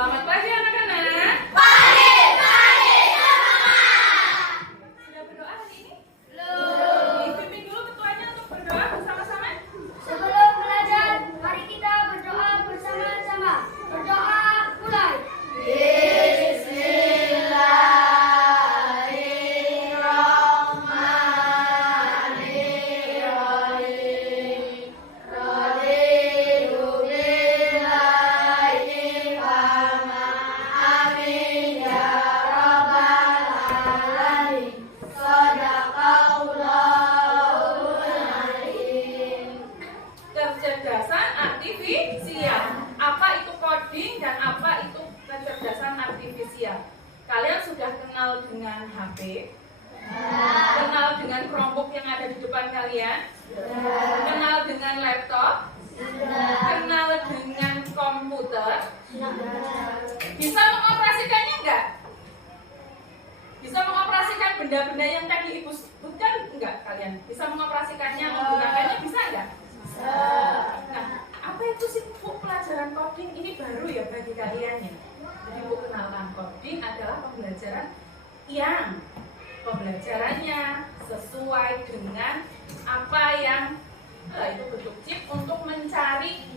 Selamat pagi anak-anak. Pagi, sama. Sudah berdoa hari ini? Belum. Dipimpin dulu ketuanya untuk berdoa bersama-sama. Sebelum belajar, mari kita berdoa bersama-sama. Berdoa mulai. Kecerdasan artifisial. Apa itu coding dan apa itu kecerdasan artifisial? Kalian sudah kenal dengan HP? Kenal dengan Chromebook yang ada di depan kalian? Kenal dengan laptop? Kenal dengan komputer? Bisa mengoperasikannya enggak? Bisa mengoperasikan benda-benda yang tadi Ibu sebutkan enggak kalian? Bisa mengoperasikannya, menggunakannya bisa enggak? Nah, apa itu sih Bu pelajaran coding? Ini baru ya bagi kalian ya. Jadi Bu kenalkan coding adalah pembelajaran yang pembelajarannya sesuai dengan apa yang itu bentuk chip untuk mencari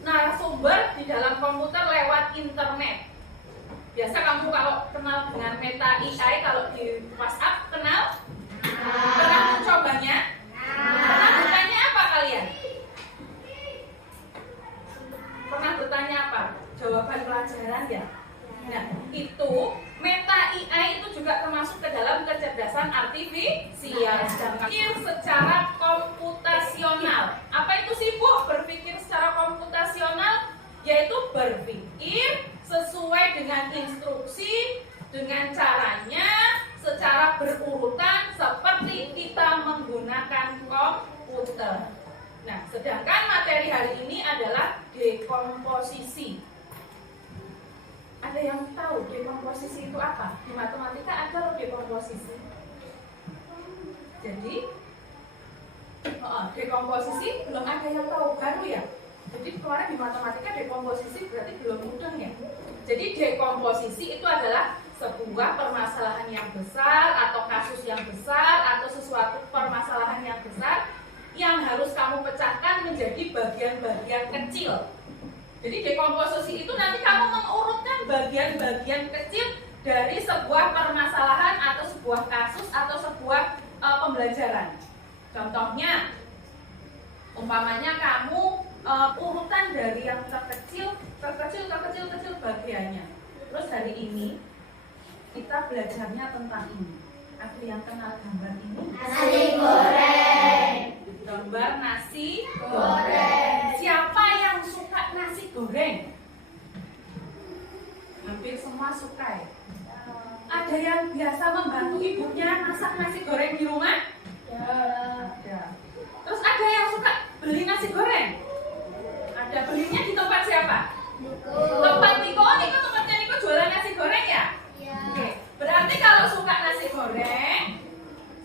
narasumber di dalam komputer lewat internet. Biasa kamu kalau kenal dengan Meta AI, kalau di WhatsApp kenal? Pernah mencobanya? Pernah bertanya apa kalian? Pernah bertanya apa? Jawaban pelajaran ya? Nah, itu Meta AI itu juga termasuk ke dalam kecerdasan artifisial. Berpikir secara komputasional. Apa itu sih Bu? Berpikir secara komputasional yaitu berpikir sesuai dengan instruksi, dengan caranya secara berurutan seperti kita menggunakan komputer. Nah, sedangkan materi hari ini adalah dekomposisi. Ada yang tahu dekomposisi itu apa? Di matematika ada loh dekomposisi. Jadi, dekomposisi belum ada yang tahu, baru ya. Jadi kemarin di matematika dekomposisi berarti belum mudeng ya. Jadi dekomposisi itu adalah sebuah permasalahan yang besar atau kasus yang besar atau sesuatu permasalahan yang besar yang harus kamu pecahkan menjadi bagian-bagian kecil. Jadi dekomposisi itu nanti kamu mengurutkan bagian-bagian kecil dari sebuah permasalahan atau sebuah kasus atau sebuah pembelajaran. Contohnya, umpamanya kamu urutan dari yang terkecil bagiannya. Terus hari ini kita belajarnya tentang ini. Ada yang kenal gambar ini? Nasi goreng. Gambar nasi goreng. Siapa yang suka nasi goreng? Hampir semua suka ya. Ada yang biasa membantu ibunya masak nasi goreng di rumah? Ya. Terus ada yang suka beli nasi goreng? Ada, belinya di tempat siapa? Tempat Niko. Niko tempatnya Niko jualan nasi goreng ya? Oke. Berarti kalau suka nasi goreng,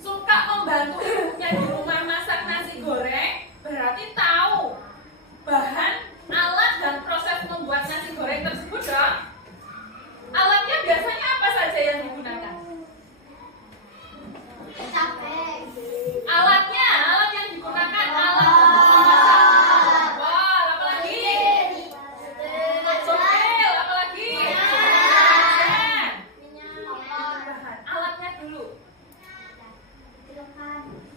suka membantu ibunya di rumah masak nasi goreng, berarti tahu bahan, alat, dan proses membuat nasi goreng tersebut dong. Alatnya biasanya apa saja yang digunakan? Alatnya, alat yang digunakan alat untuk memasak. Wah, apa lagi? Jokel, apa lagi? Alatnya dulu.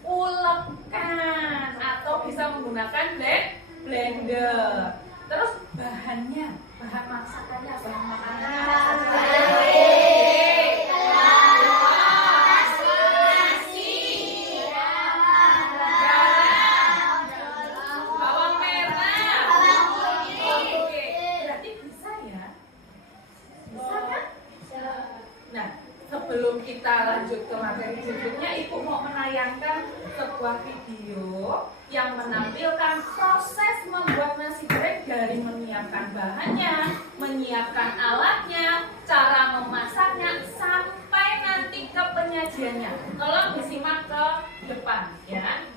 Ulekan atau bisa menggunakan blender. Terus bahannya, bahan masakannya, bahan makanannya apa saja? Bawang merah. Oke, berarti bisa ya? Bisa kan? Nah, sebelum kita lanjut ke materi berikutnya, Ibu mau menayangkan sebuah video yang menampilkan proses membuat nasi goreng dari menyiapkan bahannya, menyiapkan alatnya, cara memasaknya, sampai nanti ke penyajiannya. Tolong disimak ke depan ya.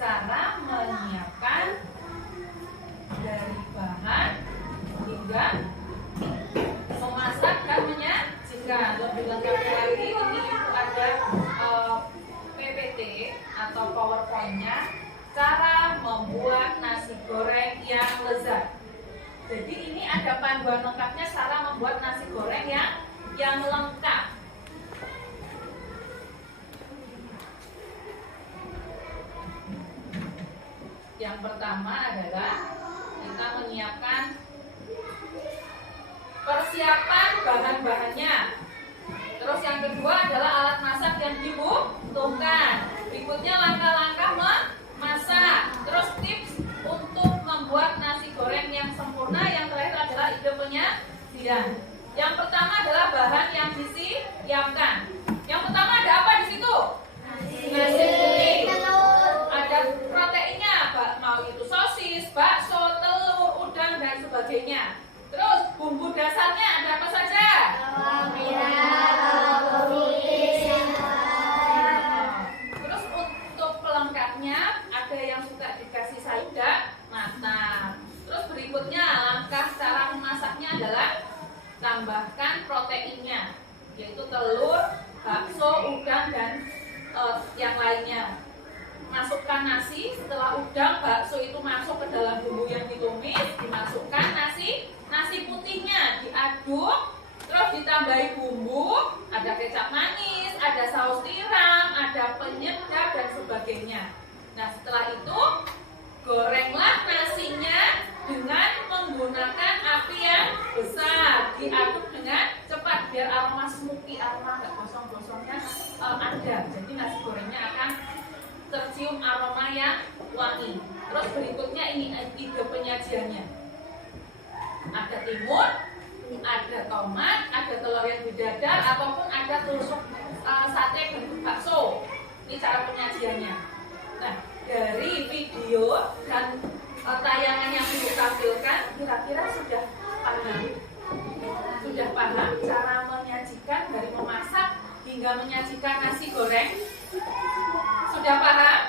cara menyiapkan dari bahan hingga memasak dan menyajikan. Lebih lengkapnya lagi, ini Ibu ada PPT atau PowerPoint-nya cara membuat nasi goreng yang lezat. Jadi ini ada panduan lengkapnya cara membuat nasi goreng yang lengkap. Yang pertama adalah kita menyiapkan persiapan bahan-bahannya. Terus yang kedua adalah alat masak yang dibutuhkan. Berikutnya langkah-langkah memasak. Terus tips untuk membuat nasi goreng yang sempurna. Yang terakhir adalah ide penyajian. Yang pertama adalah bahan yang disiapkan. Yang pertama ada apa di situ? Nasi putih. Ada proteinnya, mau itu sosis, bakso, telur, udang dan sebagainya. Terus bumbu dasarnya ada apa saja? Bawang merah, bawang putih, terus untuk pelengkapnya ada yang suka dikasih sayur matang. Terus berikutnya langkah cara memasaknya adalah tambahkan proteinnya, yaitu telur, bakso, udang dan yang lainnya. Masukkan nasi, setelah udang, bakso itu masuk ke dalam bumbu yang ditumis, dimasukkan nasi putihnya, diaduk, terus ditambahi bumbu, ada kecap manis, ada saus tiram, ada penyedap dan sebagainya. Nah setelah itu gorenglah nasinya dengan menggunakan api yang besar, diaduk dengan cepat biar aroma smoky, aroma nggak gosong-gosongnya ada. Jadi nasi gorengnya akan tercium aroma yang wangi. Terus berikutnya ini ide penyajiannya. Ada timun, ada tomat, ada telur yang didadar, ataupun ada tusuk sate bentuk bakso. Ini cara penyajiannya. Nah, dari video dan tayangan yang Ibu tampilkan, kira-kira sudah paham cara menyajikan dari memasak hingga menyajikan nasi goreng? Sudah paham?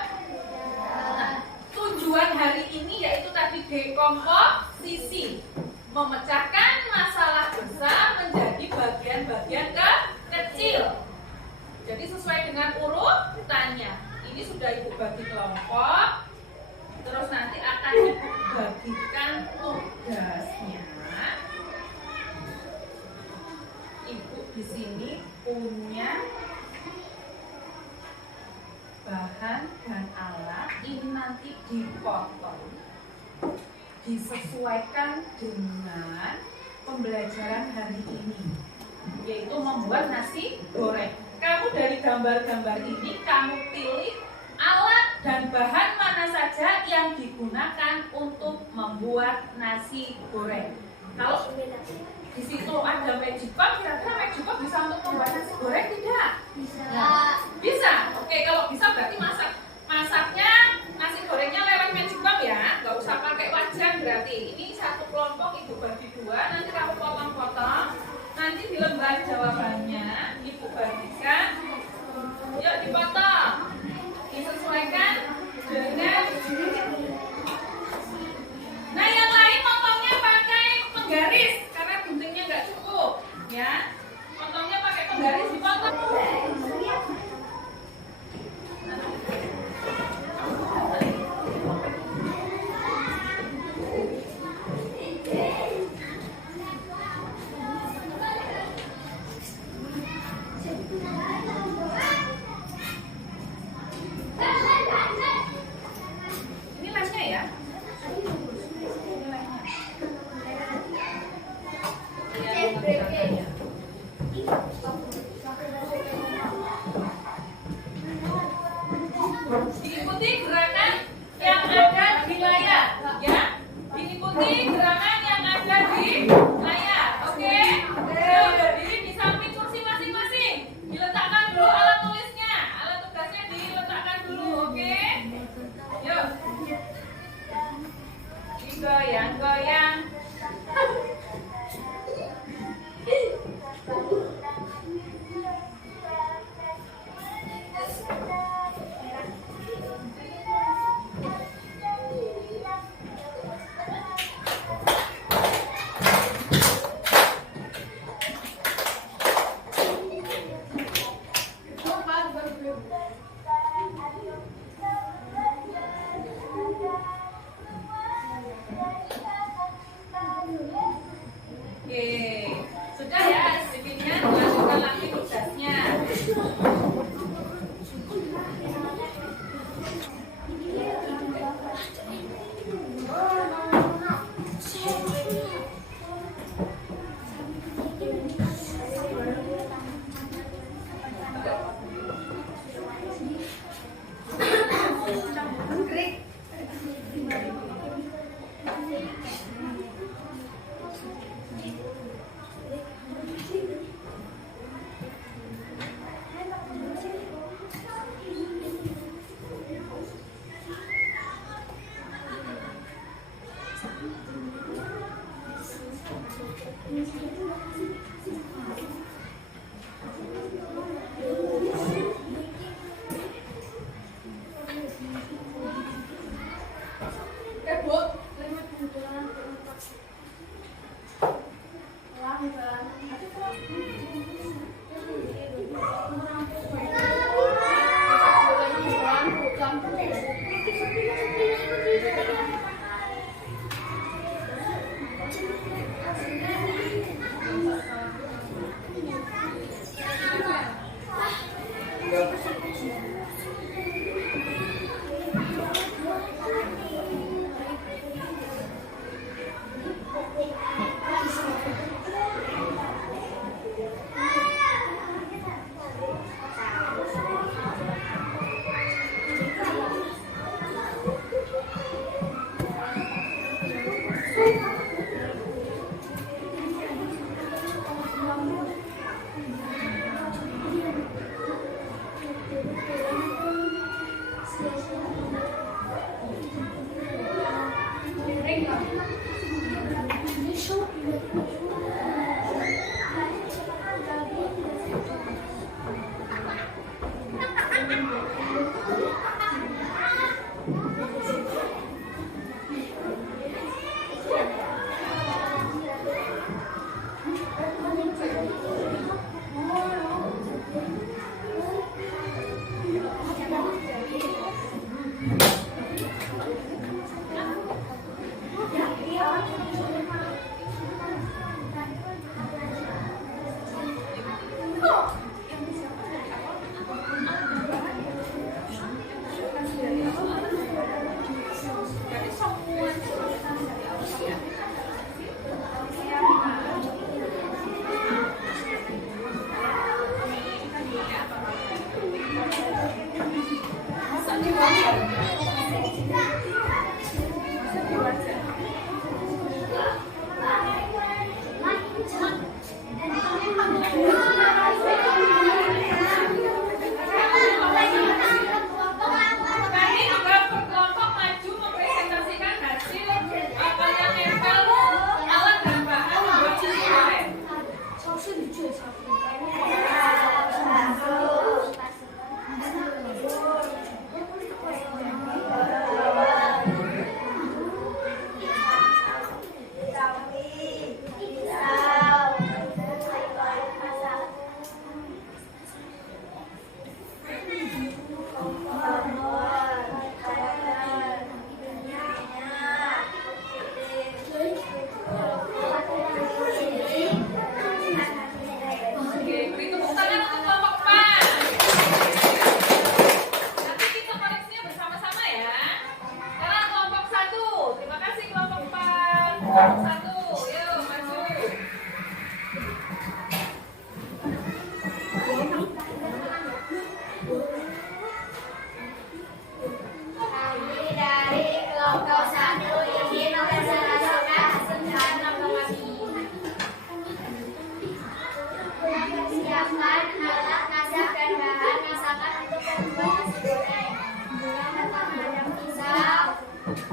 Nah, tujuan hari ini yaitu tadi dekomposisi, memecahkan masalah besar menjadi bagian-bagian kecil. Jadi sesuai dengan urutannya. Ini sudah Ibu bagi kelompok. Terus nanti akan Ibu bagikan tugasnya. Ibu di sini punya bahan dan alat, ini nanti dipotong, disesuaikan dengan pembelajaran hari ini, yaitu membuat nasi goreng. Kamu dari gambar-gambar ini kamu pilih alat dan bahan mana saja yang digunakan untuk membuat nasi goreng. Kalau di situ ada magic box, kira-kira magic box bisa untuk membuat nasi goreng tidak? Bisa. Oke, kalau bisa berarti masaknya nasi gorengnya lewat magic box ya, nggak usah pakai wajan berarti. Ini satu kelompok Ibu bagi dua, nanti kamu potong-potong, nanti di lembar jawabannya Ibu bagikan. Yuk dipotong, disesuaikan dengan. Nah yang lain potongnya pakai penggaris karena guntingnya nggak cukup ya. Potongnya pakai penggaris, dipotong. Ini lasnya ya. Ini lasnya. Iya, mengerjakannya. Diikuti gerakan yang ada di layar, ya. Diikuti gerakan yang ada di layar, oke? Yuk, berdiri di samping kursi masing-masing. Diletakkan dulu alat tulisnya, alat tugasnya diletakkan dulu, oke? Yuk. Digoyang-goyang.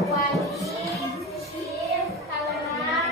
Wali, Syir, Talena,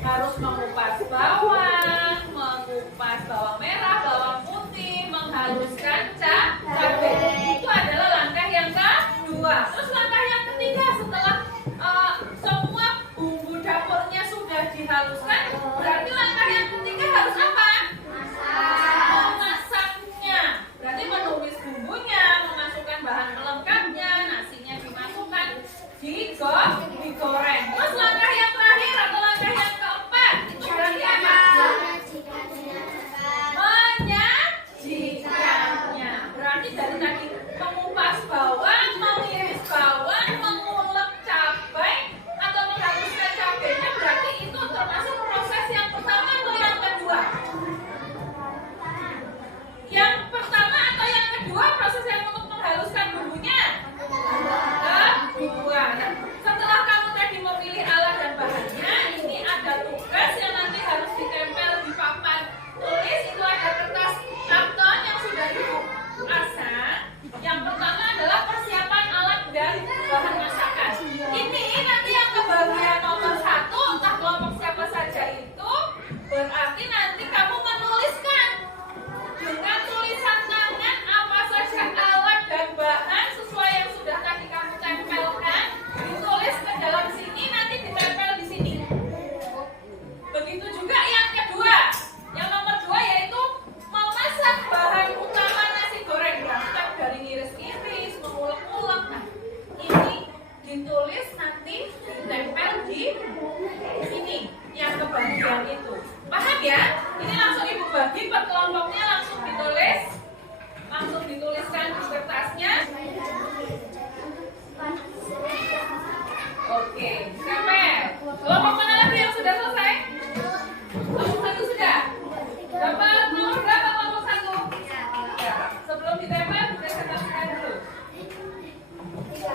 harus mengupas bawang, mengupas bawang merah, bawang putih, menghaluskan cabai. Itu adalah langkah yang kedua. Terus langkah yang ketiga, setelah semua bumbu dapurnya sudah dihaluskan, berarti langkah yang ketiga harus apa? Memasaknya. Berarti menumis bumbunya, memasukkan bahan pelengkapnya, nasinya dimasukkan, digoreng. Terus langkah yang terakhir atau langkah yang keempat, itu berarti apa? Menyajikannya. Berarti dari tadi mengupas bawang, mengiris bawang, mengulek cabai atau menghaluskan cabainya, berarti itu termasuk proses yang pertama atau yang kedua? Yang pertama atau yang kedua proses yang untuk menghaluskan bumbunya? Kedua. Nah, setelah kamu tadi memilih alat dan bahannya, ini ada tugas yang nanti harus ditempel di papan tulis. Itu ada kertas karton yang sudah dipasang. Yang pertama adalah persiapan alat dan bahan masakan. Ini nanti yang kebagian nomor 1, entah kelompok siapa saja itu, berarti nanti kamu menuliskan dengan tulisan tangan apa saja alat dan bahan sesuai yang sudah tadi kamu tempelkan, ditulis ke dalam sini, nanti ditempel di sini. Begitu juga yang kedua, yang nomor 2 yaitu memasak bahan utama nasi goreng. Berangkat dari ngiris-ngiris, mengulek-ulek. Nah, ini ditulis nanti ditempel di sini yang kebagian itu. Paham ya? Ini langsung ibu bagi per kelompoknya, langsung ditulis, langsung dituliskan di kertasnya. Oke, tempel. Kelompok mana lagi yang sudah selesai? Kelompok 1 sudah? Dapat nomor berapa kelompok 1? Ya, sebelum ditempel presentasikan dulu. 3.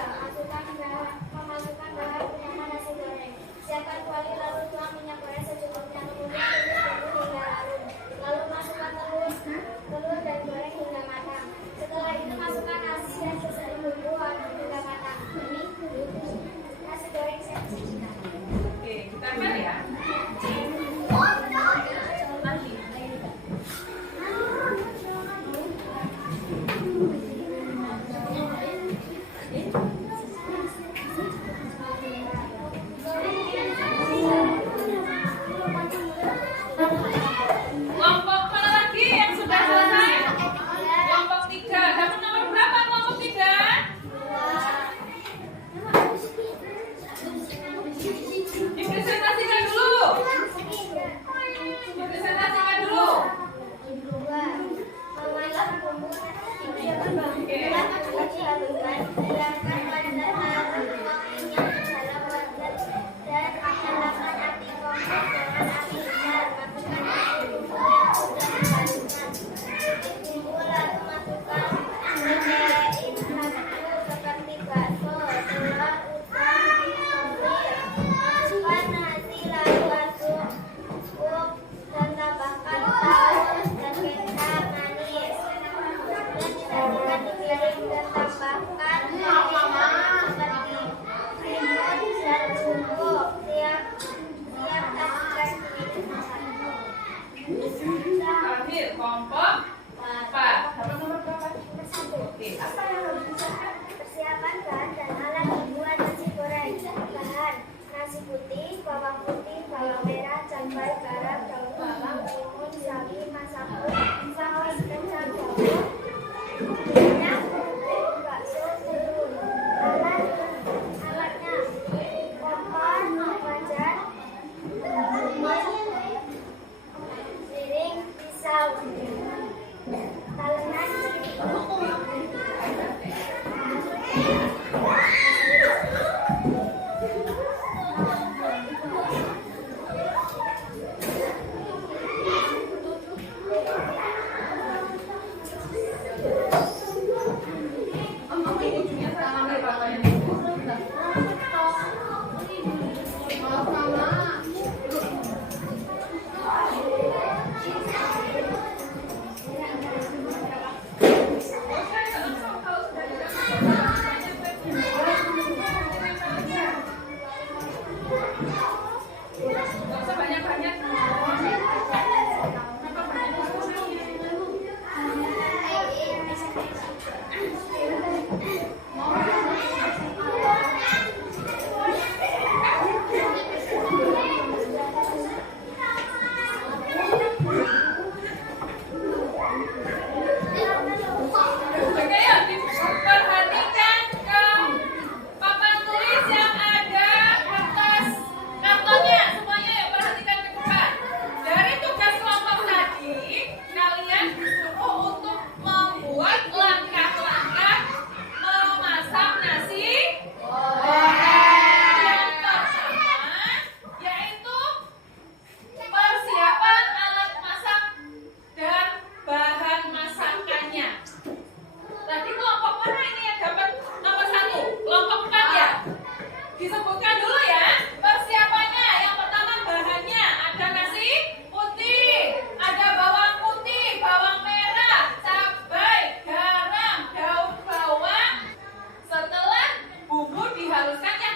Memasukkan bahan utama nasi goreng. Siapkan kuali lalu tuang minyak goreng secukupnya, kemudian tumis bumbu hingga larut. Lalu masukkan telur dan goreng hingga matang. Setelah itu masukkan nasi dan sisa bumbu hingga matang. Ini nasi goreng siap disajikan. Oke, ditempel ya. Nanti. Kelompok mana lagi yang sudah selesai? Kelompok 3. Dapat nomor berapa kelompok 3? Dipresentasikan dulu. Dipresentasikan dulu. Memasak bumbu nasi. Oke. Dihaluskan, hilangkan wajan lalu tuang minyak ke dalam wajan dan nyalakan api kompor dengan api besar. Masukkan nasi bumbu yang sudah dihaluskan. Tumis bumbu lalu masukkan lelein bumbu seperti bakso, telur, udang, tombir. Masukkan nasi lalu aduk dan tambahkan saus dan kecap manis. Kemudian disajikan di piring dan tambahkan topping seperti timun dan bumbu. Siap sajikan Terakhir kelompok 4. Dapat nomor berapa? Oke. Apa yang harus disiapkan? Persiapan bahan dan alat pembuat nasi goreng. Bahan: nasi putih, bawang merah, cabai, garam, daun bawang, timun, sawi, masako, saus kecap bawang, minyak, bakso, telur. Alatnya: kompor, wajan, piring, pisau, talenan.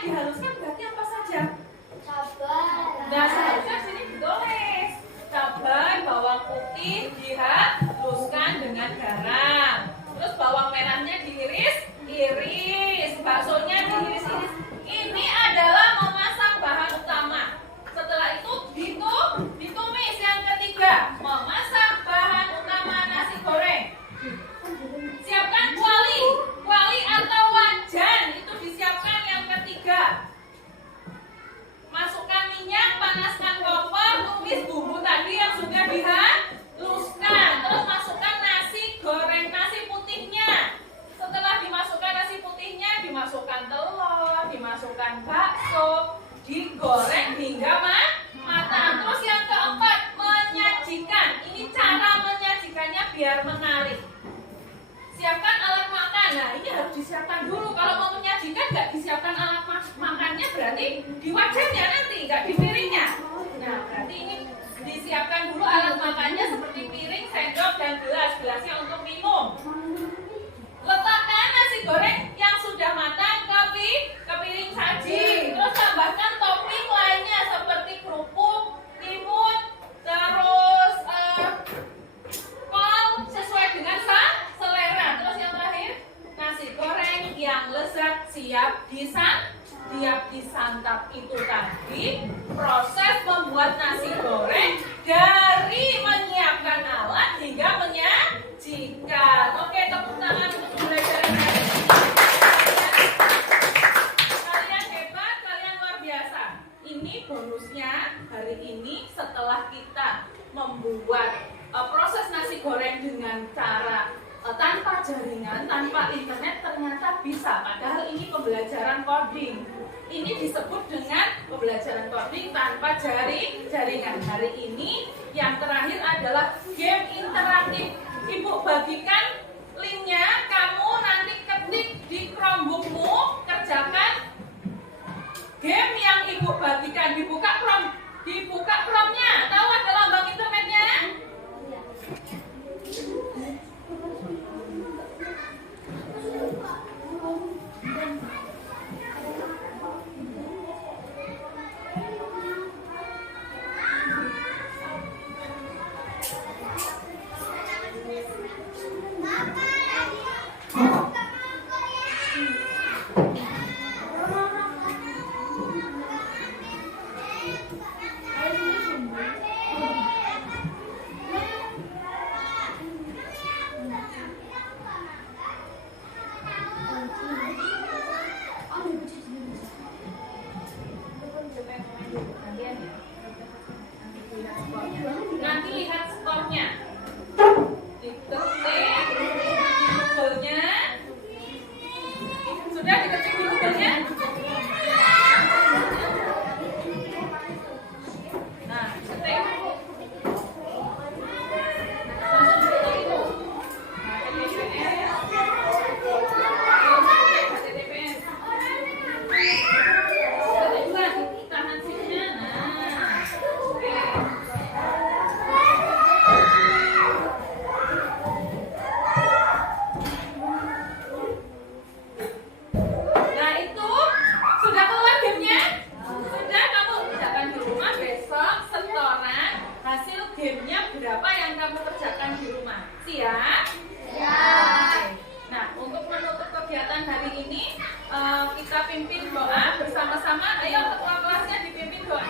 dihaluskan berarti apa saja? Cabai. Nah, seharusnya sini ditulis cabai, bawang putih dihaluskan dengan garam. Terus bawang merahnya diiris-iris, baksonya diiris-iris. Ini adalah memasak bahan utama. Setelah itu ditumis. Yang ketiga, memasak bahan utama nasi goreng. Siapkan kuali atau wajan, itu disiapkan yang ketiga. Masukkan minyak, panaskan kompor, tumis bumbu tadi yang sudah dihaluskan. Terus masukkan nasi goreng, nasi putihnya. Setelah dimasukkan nasi putihnya, dimasukkan telur, dimasukkan bakso, digoreng hingga matang. Terus yang keempat, menyajikan. Ini cara menyajikannya biar menarik. Siapkan alat makan. Nah, ini harus disiapkan dulu. Kalau mau menyajikan nggak disiapkan alat makannya, berarti di wajannya nanti, nggak di piringnya. Nah, berarti ini disiapkan dulu alat makannya seperti piring, sendok, dan gelas. Gelasnya untuk minum. Letakkan nasi goreng yang sudah matang ke piring saji. Terus tambahkan topping lainnya seperti kerupuk, timun, terus kol sesuai dengan selera. Terus yang terakhir, nasi goreng yang lezat siap disantap. Itu tadi proses membuat nasi goreng dari menyiapkan alat hingga menyajikan. Oke, tepuk tangan untuk belajar ini. Kalian hebat, kalian luar biasa. Ini bonusnya hari ini setelah kita membuat proses nasi goreng dengan cara tanpa jaringan, tanpa internet, ternyata bisa. Padahal ini pembelajaran coding. Ini disebut dengan pembelajaran coding tanpa jaringan. Hari ini yang terakhir adalah game interaktif. Ibu bagikan linknya, kamu nanti ketik di Chromebookmu, kerjakan game yang ibu bagikan. Dibuka Chrome-nya. Tahu ada lambang internetnya? Nanti lihat skornya. Diketik di Google-nya. Sudah diketik di Google-nya? Nah, ketik. Langsung ketik itu. HTTPS. Tahan sini. Nah, oke. Nah, itu sudah keluar gamenya? Sudah, kamu kerjakan di rumah. Besok setoran hasil gamenya berapa yang kamu kerjakan di rumah. Siap? Siap. Nah, untuk menutup kegiatan hari ini kita pimpin doa bersama-sama. Ayo ketua kelasnya dipimpin doa.